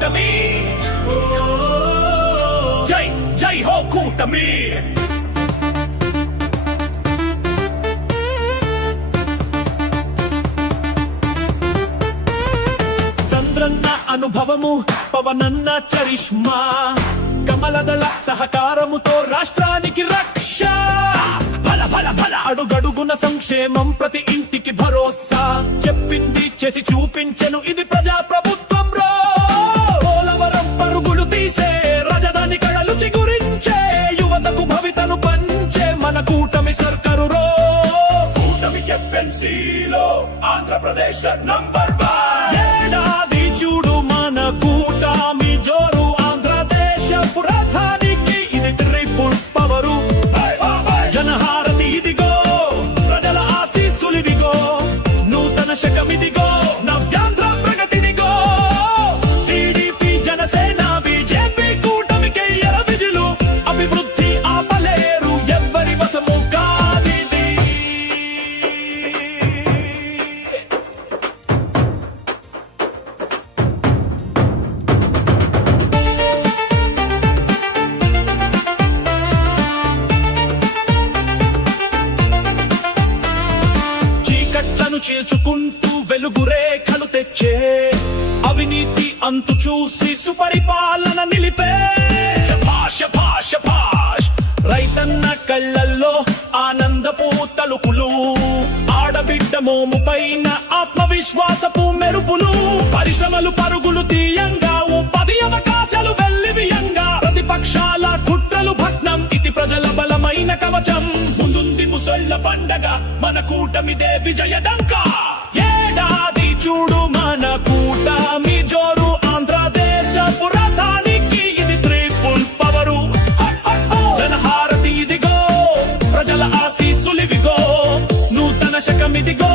కూటమి. జై జై హో కూటమి. చంద్రన్న అనుభవము పవనన్న చరిష్మా. కమలదళ సహకారముతో రాష్ట్రానికి రక్ష. బల బల బల అడుగడుగున సంక్షేమం ప్రతి ఇంటికి భరోసా. చెప్పింది చేసి చూపించను ఇది ప్రజాప్రభు shut number విశ్వాసపు మెరుపులు పరిశ్రమలు పరుగులు తీయంగా ఉపాధి అవకాశాలు వెల్లివియంగా. ప్రతిపక్షాల కుట్రలు భగ్నం ఇది ప్రజల బలమైన కవచం. ముందుంది ముసళ్ళ పండగ మన కూటమిదే విజయదంక ఏడాది చూడు మన కూటమి జోరు ఆంధ్రదేశపు రథానికి ఇది త్రిపుల్ పవరు జనహారతి ఇదిగో ప్రజల ఆశీస్సులివిగో నూతన శకమిదిగో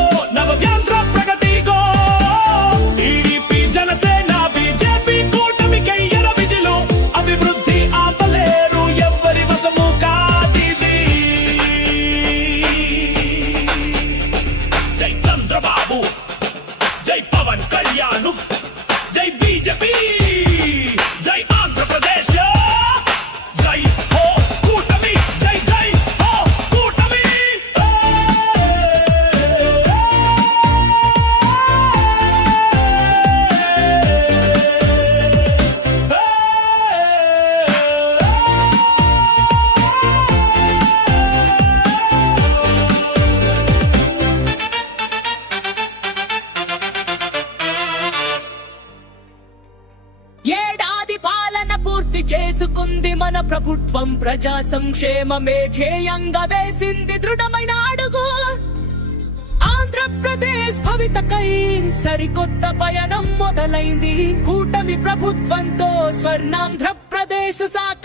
సంక్షేమమే ధ్యేయంగా వేసింది దృఢమైన అడుగు. ఆంధ్రప్రదేశ్ భవితకై సరికొత్త పయనం మొదలైంది. కూటమి ప్రభుత్వంతో స్వర్ణాంధ్రప్రదేశ్ శాఖ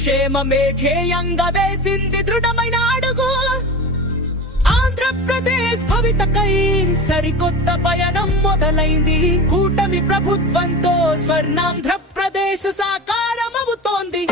సంక్షేమమే ధ్యేయంగా వేసింది దృఢమైన అడుగు. ఆంధ్రప్రదేశ్ భవితకై సరికొత్త పయనం మొదలైంది. కూటమి ప్రభుత్వంతో స్వర్ణాంధ్రప్రదేశ్ సాకారమవుతోంది.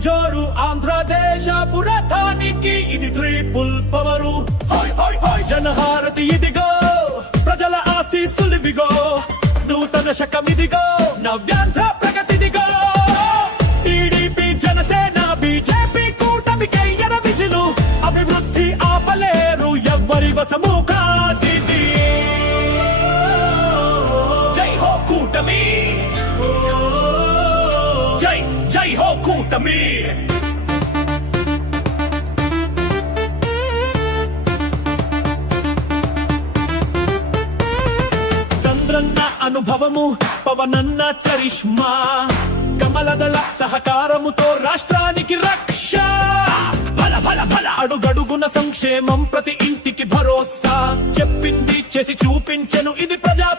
జోరు ఆంధ్రదేశ పురథానికి ఇది ట్రిపుల్ పవరు జనహారతి ఇదిగో ప్రజల ఆశీస్సులు ఆశీస్సులివిగో నూతన శకం ఇదిగో నవ్యాంధ్ర చంద్రన్న అనుభవము పవనన్న చరిష్మా. కమలదళ సహకారముతో రాష్ట్రానికి రక్ష. బల బల బల అడుగడుగున సంక్షేమం ప్రతి ఇంటికి భరోసా. చెప్పింది చేసి చూపించను ఇది ప్రజా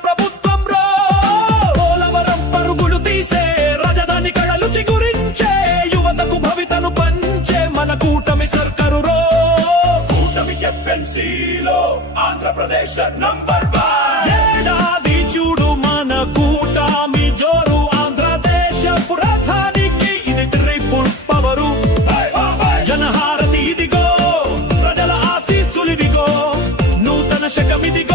మన కూటమి సర్కారు రో కూటమి ఎఫ్ఎంసీలో ఆంధ్రప్రదేశ్ నంబర్ వన్. ఏడాది చూడు మన కూటమి జోరు. ఆంధ్రదేశ పురథానికి ఇది ట్రిపుల్ పవరు జనహారతి ఇదిగో ప్రజల ఆశీస్సులివిగో నూతన శకమిదిగో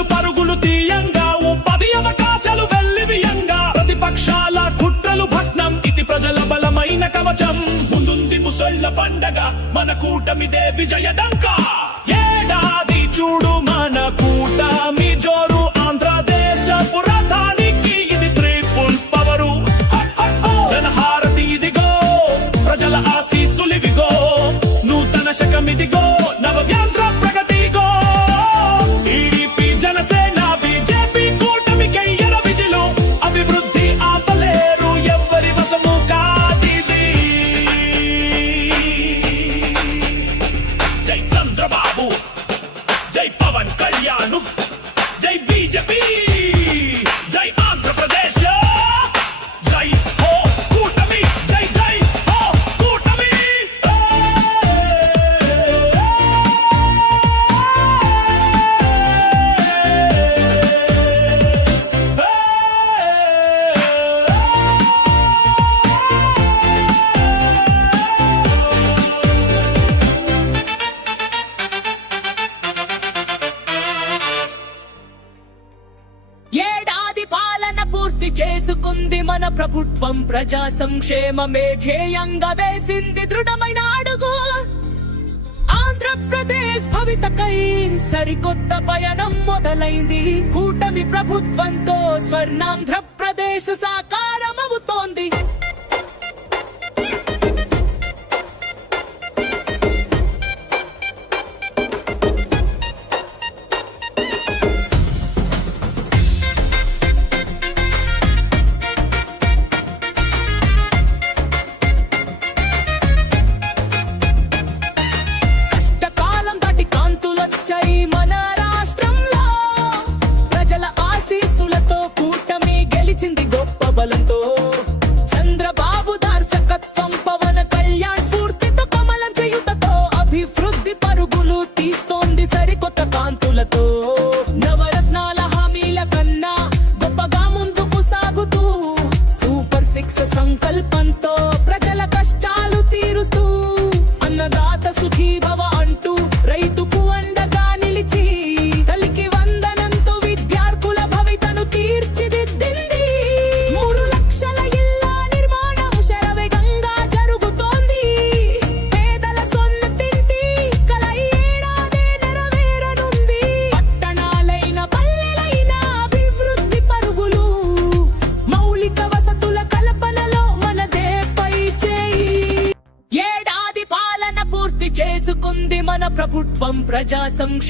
పరిశ్రమలు పరుగులు తీయంగా ఉపాధి అవకాశాలు వెల్లివియంగా. ప్రతిపక్షాల కుట్రలు భగ్నం ఇది ప్రజల బలమైన కవచం. ముందుంది ముసళ్ళ పండగ మన కూటమిదే విజయదంక. ప్రజా సంక్షేమమే ధ్యేయంగా వేసింది దృఢమైన అడుగు. ఆంధ్రప్రదేశ్ భవితకై సరికొత్త పయనం మొదలైంది. కూటమి ప్రభుత్వంతో స్వర్ణాంధ్రప్రదేశ్ సాకారం. nunca el panto.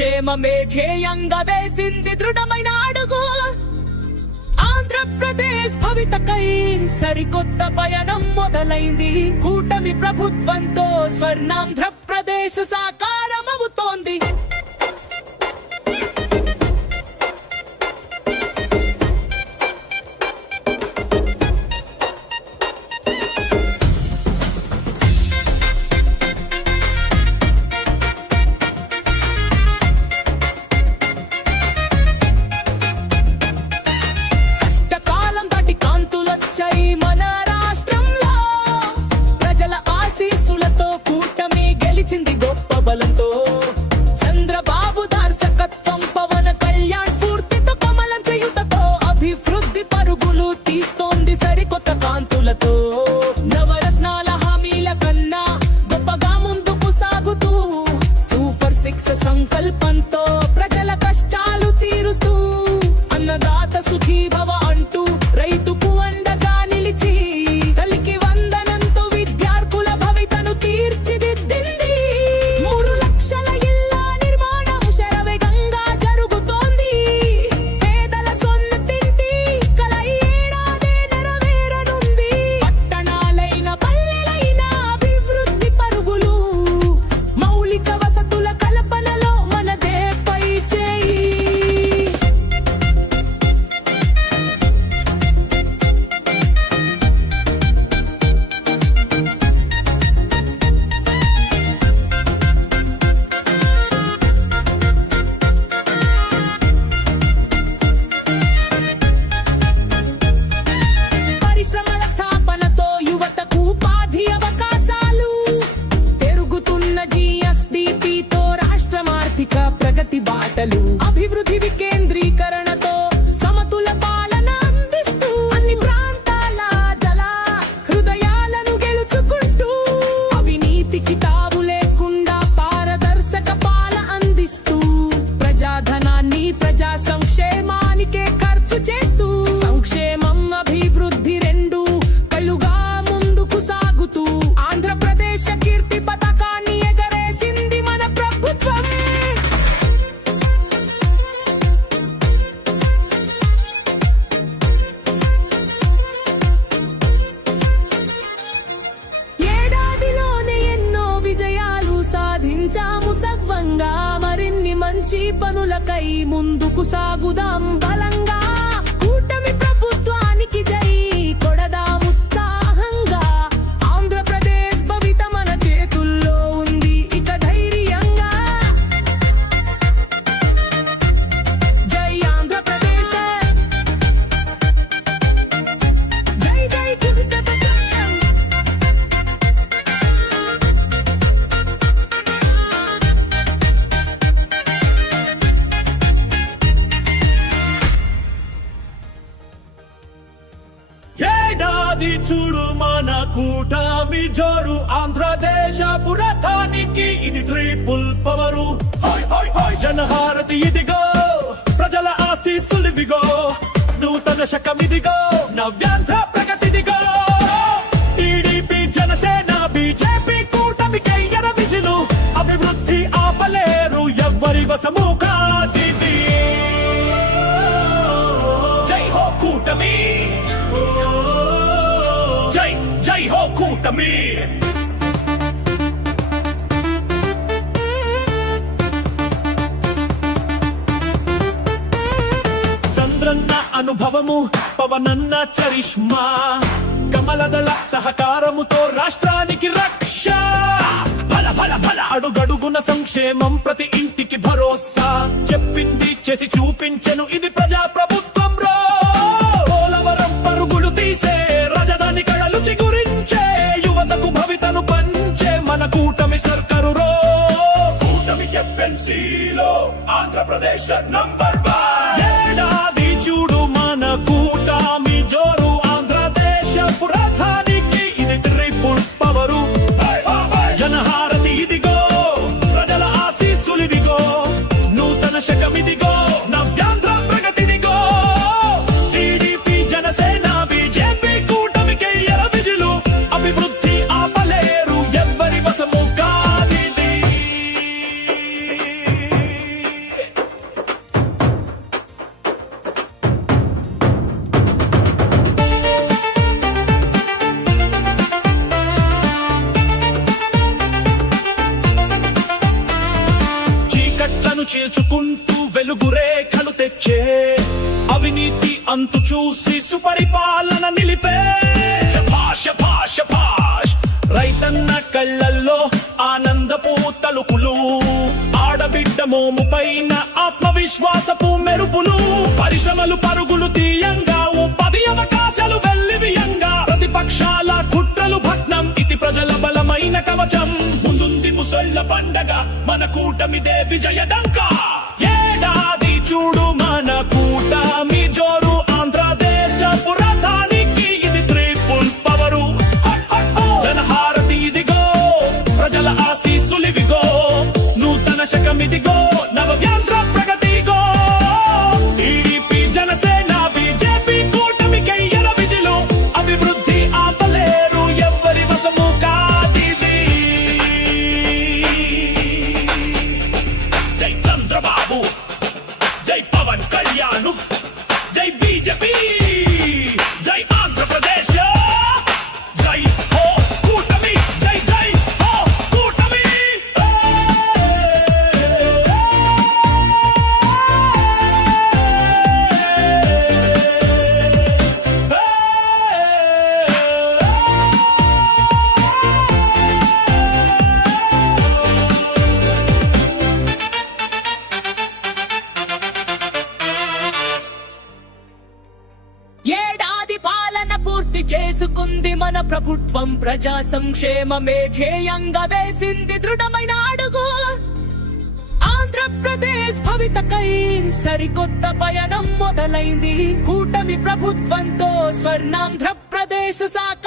క్షేమమే ధ్యేయంగా వేసింది దృఢమైన అడుగు. ఆంధ్రప్రదేశ్ భవితకై సరికొత్త పయనం మొదలైంది. కూటమి ప్రభుత్వంతో స్వర్ణాంధ్రప్రదేశ్ సాకారమవుతోంది से संकल्पन పనులకై ముందుకు సాగుదాం బలంగా. ఏడాది చూడు మన కూటమి జోరు. ఆంధ్రదేశ పురతానికి ఇది ట్రిపుల్ పవరు జనహారతి ఇదిగో. ప్రజల ఆశీస్సులివిగో నూతన శకం ఇదిగో. నవ్యాంధ్ర ప్రగతిదిగో టీడీపీ జనసేన బీజేపీ కూటమి ఎర విజులు. అభివృద్ధి ఆపలేరు ఎవ్వరి వశము చంద్రన్న అనుభవము పవనన్న చరిష్మా. కమలదళ సహకారముతో రాష్ట్రానికి రక్ష. బల బల అడుగడుగున సంక్షేమం ప్రతి ఇంటికి భరోసా. చెప్పింది చేసి చూపించను ఇది ప్రజా ఆంధ్రప్రదేశ్ నంబర్ వన్. ఏడాది చూడు మన కూటమి జోరు ఆంధ్రదేశ పురధానికి. ఇది ట్రిపుల్ పవరు. జనహారతి ఇదిగో ప్రజల ఆశీస్సులిదిగో నూతన శకమిదిగో. కవచం ముందుంది ముసళ్ళ పండగ. మన కూటమిదే విజయ ఏడాది చూడు మన కూటమి జోరు. ఆంధ్రదేశ పురాధానికి ఇది త్రిపుల్ పవరు. జనహారతి ఇదిగో. ప్రజల నూతన శకమిదిగో ప్రజా సంక్షేమమే ధ్యేయంగా వేసింది దృఢమైన అడుగు. ఆంధ్రప్రదేశ్ భవితకై సరికొత్త పయనం మొదలైంది. కూటమి ప్రభుత్వంతో స్వర్ణాంధ్రప్రదేశ్ సాక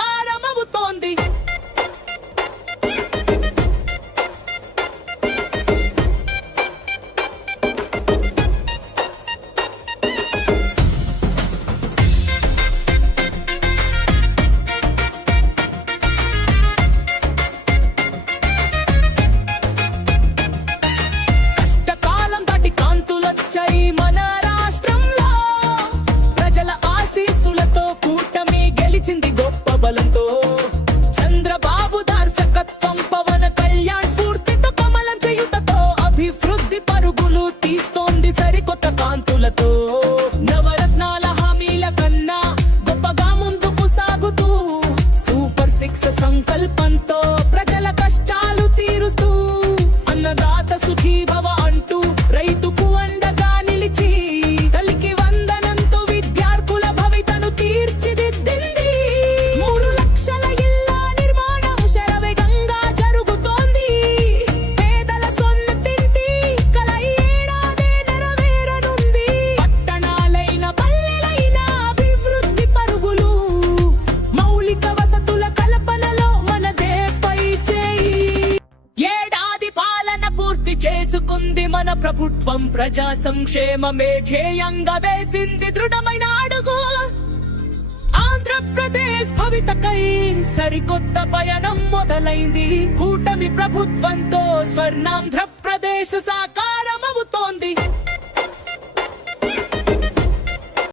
ప్రజా సంక్షేమమే ధ్యేయంగా వేసింది దృఢమైన అడుగు. ఆంధ్రప్రదేశ్ భవితకై సరికొత్త పయనం మొదలైంది. కూటమి ప్రభుత్వంతో స్వర్ణాంధ్రప్రదేశ్ సా